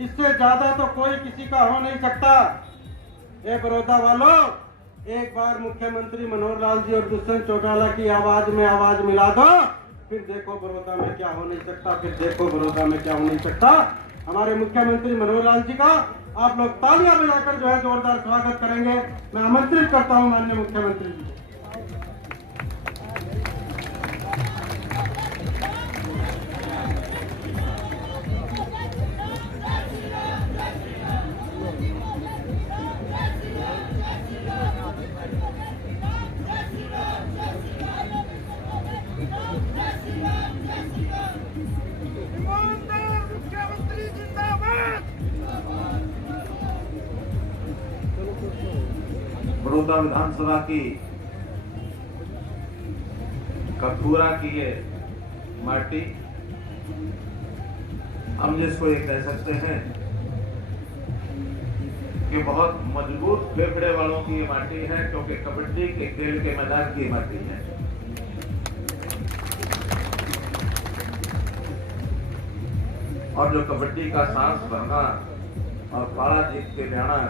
इससे ज्यादा तो कोई किसी का हो नहीं सकता। ए बड़ौदा वालों, एक बार मुख्यमंत्री मनोहर लाल जी और दुष्यंत चौटाला की आवाज में आवाज मिला दो, फिर देखो बड़ौदा में क्या हो नहीं सकता, फिर देखो बड़ौदा में क्या हो नहीं सकता। हमारे मुख्यमंत्री मनोहर लाल जी का आप लोग तालियां बजाकर जो है जोरदार स्वागत करेंगे। मैं आमंत्रित करता हूं माननीय मुख्यमंत्री जी को। बड़ौदा विधानसभा की कठपुरा की ये माटी, हम जिसको ये कह सकते हैं कि बहुत मजबूत फेफड़े वालों की ये माटी है, क्योंकि कबड्डी के खेल के मैदान की माटी है। और जो कबड्डी का सांस भरना और पारा जीत के जाना,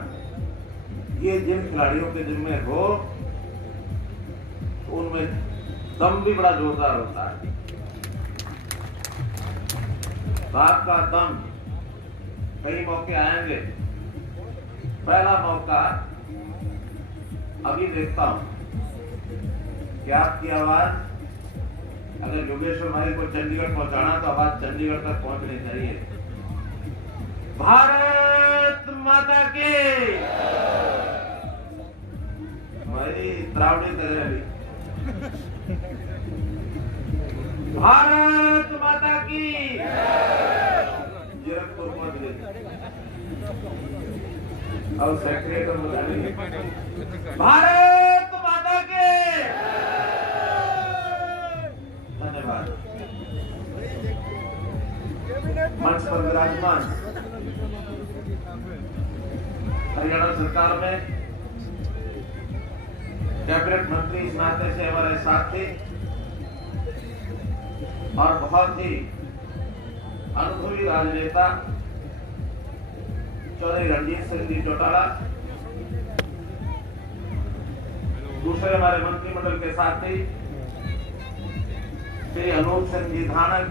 ये जिन खिलाड़ियों के जिम्मे हो तो उनमें दम भी बड़ा जोरदार होता है। रात का दम, कई मौके आएंगे। पहला मौका अभी देखता हूं कि आपकी आवाज, अगर योगेश्वर भाई को चंडीगढ़ पहुंचाना तो आवाज चंडीगढ़ तक पहुंचनी चाहिए। भारत माता की त्रावणी तैयारी। भारत माता की जीरकपुर पहुंच गई। और सेक्रेटरी भारत माता के धन्यवाद। मंच पर विराजमान हरियाणा सरकार में कैबिनेट मंत्री इस नाते से हमारे साथ थे और बहुत ही अनुभवी राजनेता चौधरी रणजीत सिंह जी चौटाला, दूसरे हमारे मंत्रिमंडल के साथ ही श्री अनूप सिंह जी धानक,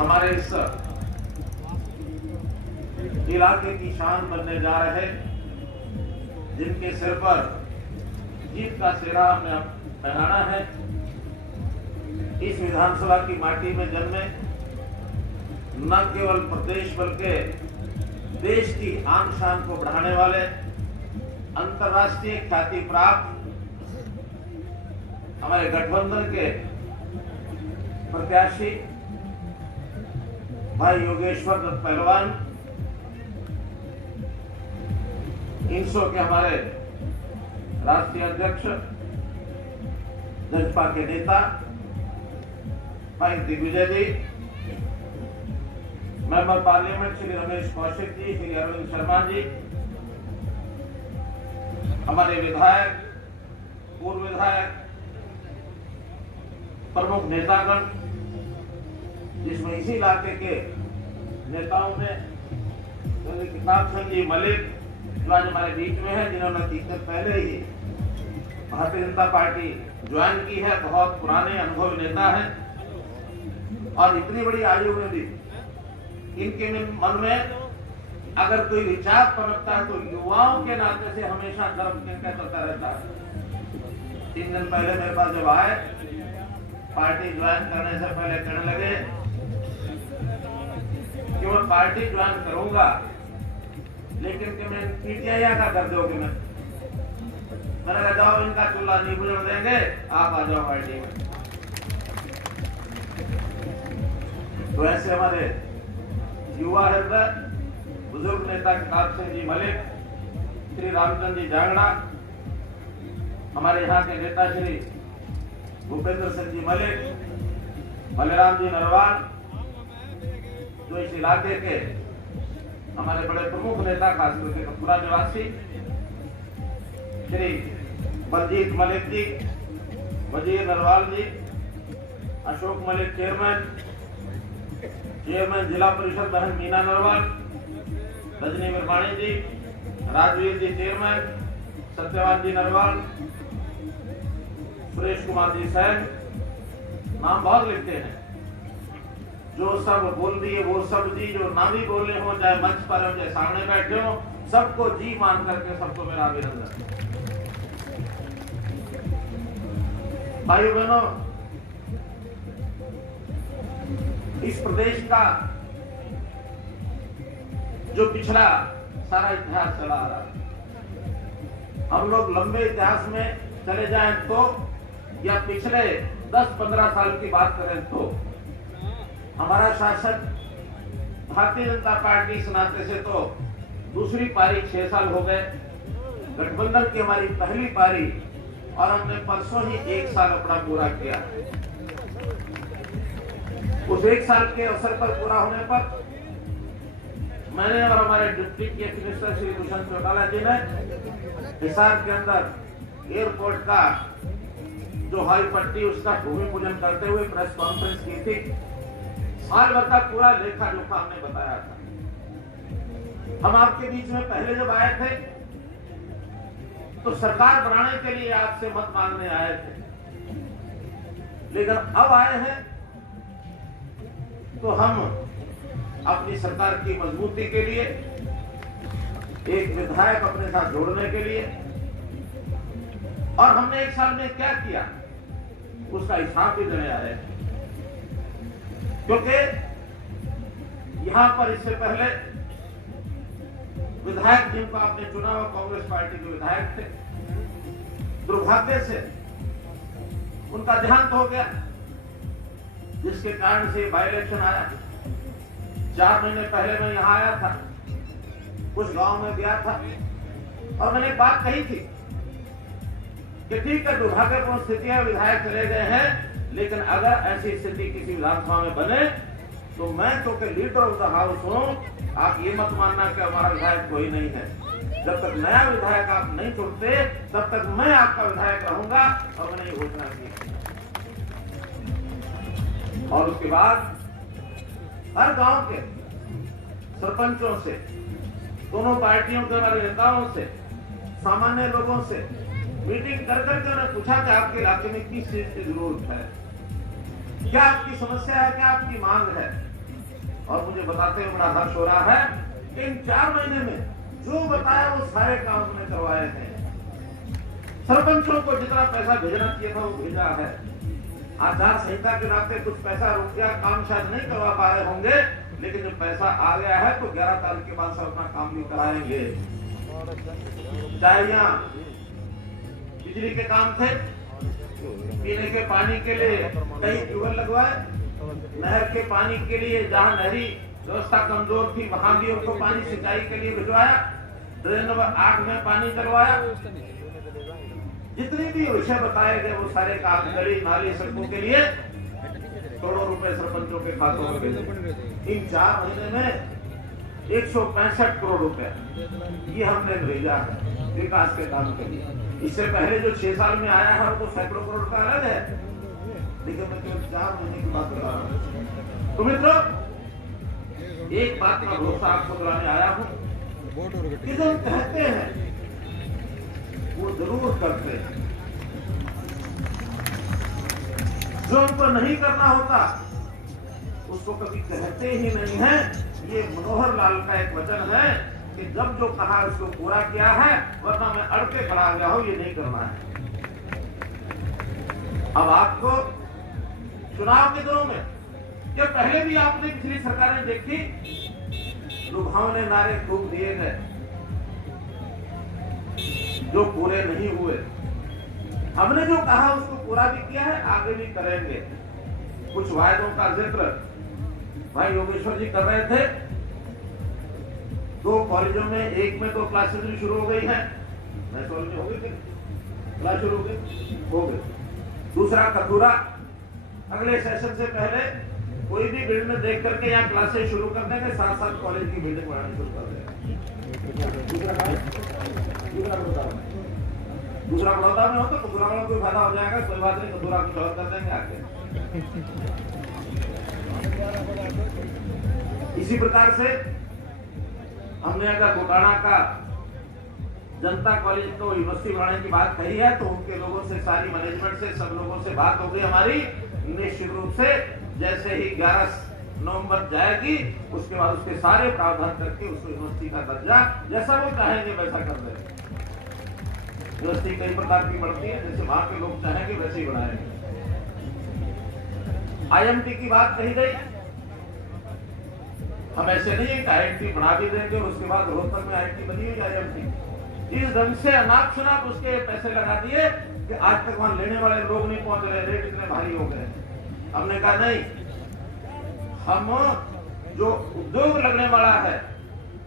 हमारे इस इलाके की शान बनने जा रहे, जिनके सिर पर जीत का सेहरा हमने पहनाना है। इस विधानसभा की माटी में जन्मे न केवल प्रदेश बल्कि देश की आन शान को बढ़ाने वाले, अंतर्राष्ट्रीय ख्याति प्राप्त हमारे गठबंधन के प्रत्याशी भाई योगेश्वर दत्त पहलवान, इंसो के हमारे राष्ट्रीय अध्यक्ष, जजपा के नेता भाई दिग्विजय जी, मेंबर पार्लियामेंट श्री रमेश कौशिक जी, श्री अरविंद शर्मा जी, हमारे विधायक, पूर्व विधायक, प्रमुख नेतागण, जिसमें इसी इलाके के नेताओं में किताब सिंह जी मलिक जो आज हमारे बीच में है, जिन्होंने 3 दिन पहले ही भारतीय जनता पार्टी ज्वाइन की है, बहुत पुराने अनुभवी नेता हैं और इतनी बड़ी आयु में भी इनके मन में अगर कोई विचार पनपता है तो युवाओं के नाते से हमेशा गर्व इनका चलता रहता है। 3 दिन पहले मेरे पास जब आए, पार्टी ज्वाइन करने से पहले कहने लगे कि मैं पार्टी ज्वाइन करूंगा, लेकिन कि मैं पीटीआई का कर दोगे। मैंने कहा जाओ, इनका चूल्हा नहीं बुझने देंगे, आप आ जाओ पार्टी में। तो ऐसे हमारे युवा हृदय बुजुर्ग नेता किताब सिंह जी मलिक, श्री रामचंद्र जी जांगड़ा, हमारे यहाँ के नेता श्री भूपेंद्र सिंह जी मलिक, बलराम जी नरवाल, जो इस इलाके के हमारे बड़े प्रमुख नेता खास करके कपूरा निवासी श्री बलजीत मलिक जी, वजीर नरवाल जी, अशोक मलिक चेयरमैन जिला परिषद बहन मीना नरवाल, रजनी मिरवाणी जी, राजवीर जी चेयरमैन, सत्यवान जी नरवाल, सुरेश कुमार जी सैन, नाम बहुत लिखते हैं। जो सब बोल दिए वो सब जी, जो ना भी बोले हो, चाहे मंच पर हो चाहे सामने बैठे हो, सबको जी मान करके सबको मेरा अभिनंदन। भाइयों बहनों, इस प्रदेश का जो पिछला सारा इतिहास चला आ रहा है, हम लोग लंबे इतिहास में चले जाएं तो या पिछले 10-15 साल की बात करें तो हमारा शासक भारतीय जनता पार्टी इस नाते से तो दूसरी पारी 6 साल हो गए, गठबंधन की हमारी पहली पारी और हमने परसों ही 1 साल अपना पूरा किया। उस 1 साल के अवसर पर पूरा होने पर मैंने और हमारे deputy chief minister Shri Dushyant Chautala ji ने हिसार के अंदर एयरपोर्ट का जो हवाई पट्टी उसका भूमि पूजन करते हुए प्रेस कॉन्फ्रेंस की थी। साल भर का पूरा लेखा जोखा हमने बताया था। हम आपके बीच में पहले जब आए थे तो सरकार बनाने के लिए आपसे मत मांगने आए थे, लेकिन अब आए हैं तो हम अपनी सरकार की मजबूती के लिए एक विधायक अपने साथ जोड़ने के लिए, और हमने 1 साल में क्या किया उसका हिसाब भी देने आए हैं। क्योंकि यहां पर इससे पहले विधायक जिनको आपने चुना वो कांग्रेस पार्टी के विधायक थे, दुर्भाग्य से उनका देहांत हो गया, जिसके कारण से बाई इलेक्शन आया। 4 महीने पहले मैं यहां आया था, कुछ गांव में गया था और मैंने बात कही थी कि ठीक है दुर्भाग्यपूर्ण स्थिति है, विधायक चले गए हैं, लेकिन अगर ऐसी स्थिति किसी विधानसभा में बने तो मैं क्योंकि लीडर ऑफ द हाउस हूं, आप ये मत मानना कि हमारा विधायक कोई नहीं है। जब तक नया विधायक आप नहीं चुनते तब तक मैं आपका विधायक रहूंगा, और मैंने ये घोषणा की। और उसके बाद हर गांव के सरपंचों से, दोनों पार्टियों के हमारे नेताओं से, सामान्य लोगों से मीटिंग कर करके उन्होंने पूछा कि आपके इलाके में किस चीज की जरूरत है, क्या आपकी समस्या है, क्या आपकी मांग है। और मुझे बताते हुए बड़ा हर्ष हो रहा है कि इन 4 महीने में जो बताया वो सारे काम हमने करवाए हैं। सरपंचों को जितना पैसा भेजना चाहिए था वो भेजा है। आचार संहिता के नाते कुछ पैसा रुक गया, काम शायद नहीं करवा पा रहे होंगे, लेकिन जब पैसा आ गया है तो 11 तारीख के बाद सब अपना काम भी कराएंगे। चाहे यहाँ बिजली के काम थे, पीने के पानी के लिए कई ट्यूबवेल लगवाए, नहर के पानी के लिए जहां नहरी व्यवस्था कमजोर थी वहां भी उनको पानी सिंचाई के लिए भिजवाया, ड्रेन नंबर 8 में पानी करवाया। जितने भी विषय बताए गए वो सारे काम, गली नाली सड़कों के लिए करोड़ों रुपए सरपंचों के खातों में भेजे। इन 4 महीने में 165 करोड़ रुपए ये हमने भेजा है विकास के काम के लिए। इससे पहले जो 6 साल में आया है वो सैकड़ों करोड़ का अलग है, लेकिन मैं केवल 4 महीने की बात बता रहा हूँ। तो मित्रों, एक बात का भरोसा आपको दिलाने आया हूँ कि जो कहते हैं वो जरूर करते हैं, जो उनको नहीं करना होता उसको कभी कहते ही नहीं है। ये मनोहर लाल का एक वचन है कि जब जो कहा उसको पूरा किया है, वरना मैं अड़ के खड़ा गया हूं, ये नहीं करना है। अब आपको चुनाव के दिनों में, ये पहले भी आपने पिछली सरकारें देखी, लुभावने नारे खूब दिए गए जो पूरे नहीं हुए। हमने जो कहा उसको पूरा भी किया है, आगे भी करेंगे। कुछ वायदों का जिक्र भाई योगेश्वर जी कर रहे थे। 2 कॉलेजों में, एक में तो क्लासेस भी शुरू हो गई है, हो गई क्लास शुरू हो गई। दूसरा कथुरा अगले सेशन से पहले कोई भी बिल्डिंग देख करके यहाँ क्लासेस शुरू कर देंगे, साथ साथ कॉलेज की बिल्डिंग बनानी शुरू कर देंगे। दूसरा बड़ौदा में हो तो दूसरा वाला कोई फायदा हो जाएगा, कोई बात नहीं, दूसरा कुछ और कर देंगे आगे। इसी प्रकार से हमने अगर गोटाना का जनता कॉलेज को यूनिवर्सिटी बनाने की बात कही है तो उनके लोगों से, सारी मैनेजमेंट से, सब लोगों से बात हो गई हमारी। निश्चित रूप से जैसे ही 11 नवंबर जाएगी उसके बाद उसके सारे प्रावधान करके उसको यूनिवर्सिटी का दर्जा जैसा वो चाहेंगे वैसा कर देंगे। यूनिवर्सिटी कई प्रकार की बढ़ती है, जैसे वहां के लोग चाहेंगे वैसे ही बढ़ाएंगे। IMT की बात कही गई, हम ऐसे नहीं है कि IMT बना भी देंगे और उसके बाद रोहतक में IMT बनी हुई IMT। इस ढंग से अनाप शनाप उसके पैसे लगा दिए कि आज तक वहां लेने वाले लोग नहीं पहुंच रहे, रेट इतने भारी हो गए। हमने कहा नहीं, हम जो उद्योग लगने वाला है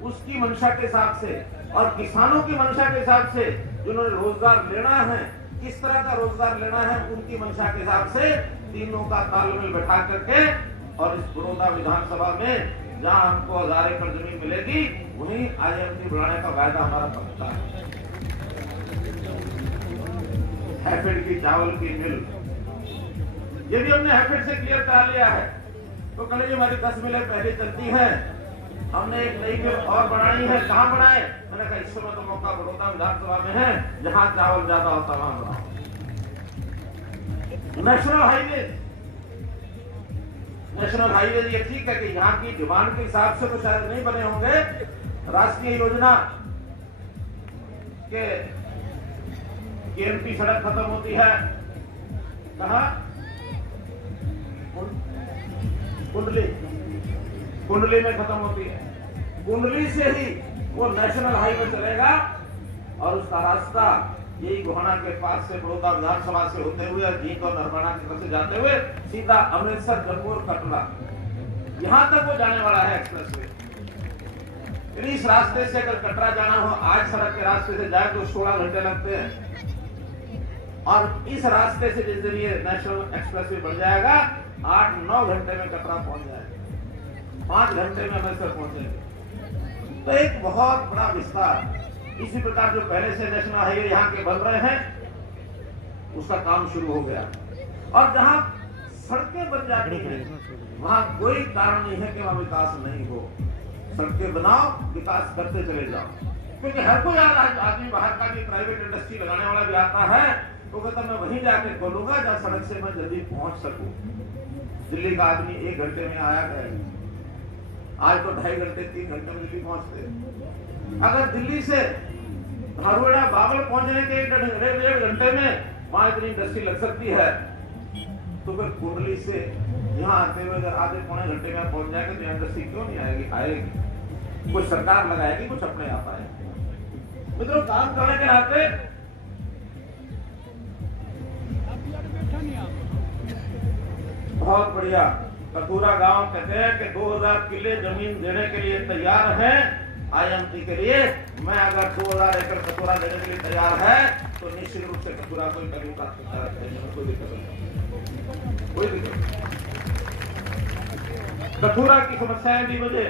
उसकी मंशा के हिसाब से और किसानों की मंशा के हिसाब से, जिन्होंने रोजगार लेना है, किस तरह का रोजगार लेना है, उनकी मंशा के हिसाब से तीनों का तालमेल बैठा करके और इस बड़ौदा विधानसभा में जहां हमको 1000 एकड़ जमीन मिलेगी वहीं IMT बढ़ाने का वायदा हमारा पक्का है। हैफेड की चावल की मिल, ये भी हमने हैफेड से क्लियर करा लिया है। तो कल जो हमारी 10 मिलें पहले चलती हैं, हमने एक नई मिल और बनानी है। कहाँ बनाए? मैंने कहा इस समय तो मौका बड़ौदा विधानसभा में है, जहां चावल ज्यादा होता वहां बनाओ। नेशनल हाईवे ये ठीक है कि यहाँ की डिमांड के हिसाब से तो शायद नहीं बने होंगे। राष्ट्रीय योजना के KMP सड़क खत्म होती है कहाँ? कुंडली में खत्म होती है। कुंडली से ही वो नेशनल हाईवे चलेगा और उसका रास्ता यही गोहाना के पास से बड़ौदा विधानसभा से होते हुए जींद और नरवाना की तरफ से जाते हुए सीधा अमृतसर, जम्मू और कटरा यहां तक वो जाने वाला है एक्सप्रेसवे। इस रास्ते से अगर कटरा जाना हो, आज सड़क के रास्ते से जाए तो 16 घंटे लगते हैं और इस रास्ते से जिस दिन ये नेशनल एक्सप्रेसवे बढ़ जाएगा 8-9 घंटे में कटरा पहुंच जाएगा, 5 घंटे में अमृतसर पहुंचेंगे। तो एक बहुत बड़ा विस्तार। इसी प्रकार जो पहले से नेशनल हाईवे यहाँ के बन रहे हैं उसका काम शुरू हो गया और जहाँ सड़कें बन जाती हैं वहाँ कोई कारण नहीं है कि वहाँ विकास नहीं हो। सड़कें बनाओ, विकास करते चले जाओ, क्योंकि हर कोई आदमी बाहर का भी प्राइवेट इंडस्ट्री लगाने वाला भी आता है तो कहता मैं वहीं जाके खोलूंगा जहाँ सड़क से मैं जल्दी पहुंच सकूं। दिल्ली का आदमी 1 घंटे में आया गया, आज तो 2.5 घंटे 3 घंटे में दिल्ली पहुंचते। अगर दिल्ली से धारुड़ा बाबल पहुंचने के 1.5 घंटे में वहां इतनी इंडस्ट्री लग सकती है, तो फिर कुंडली से यहाँ आते हुए अगर आधे पौने घंटे में पहुंच जाएगा तो इंडस्ट्री क्यों नहीं आएगी? आएगी, कुछ सरकार लगाएगी, कुछ अपने आप आएगी। मित्रों, काम करने के नाते बहुत बढ़िया। कटूरा गांव कहते हैं कि 2000 किले जमीन देने के लिए तैयार है IMT के लिए। मैं अगर 2000 एकड़ कटूरा देने के लिए तैयार है तो निश्चित रूप से कटूरा कोई कभी का कोई दिक्कत नहीं, कोई दिक्कत नहीं। कटूरा की समस्याएं भी मुझे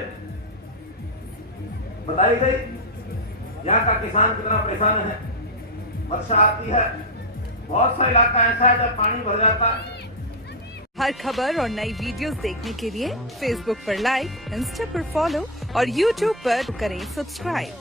बताई गई। यहाँ का किसान कितना परेशान है। वर्षा आती है, बहुत सा इलाका ऐसा है जब पानी भर जाता है। हर खबर और नई वीडियोस देखने के लिए फेसबुक पर लाइक, इंस्टा पर फॉलो और यूट्यूब पर करें सब्सक्राइब।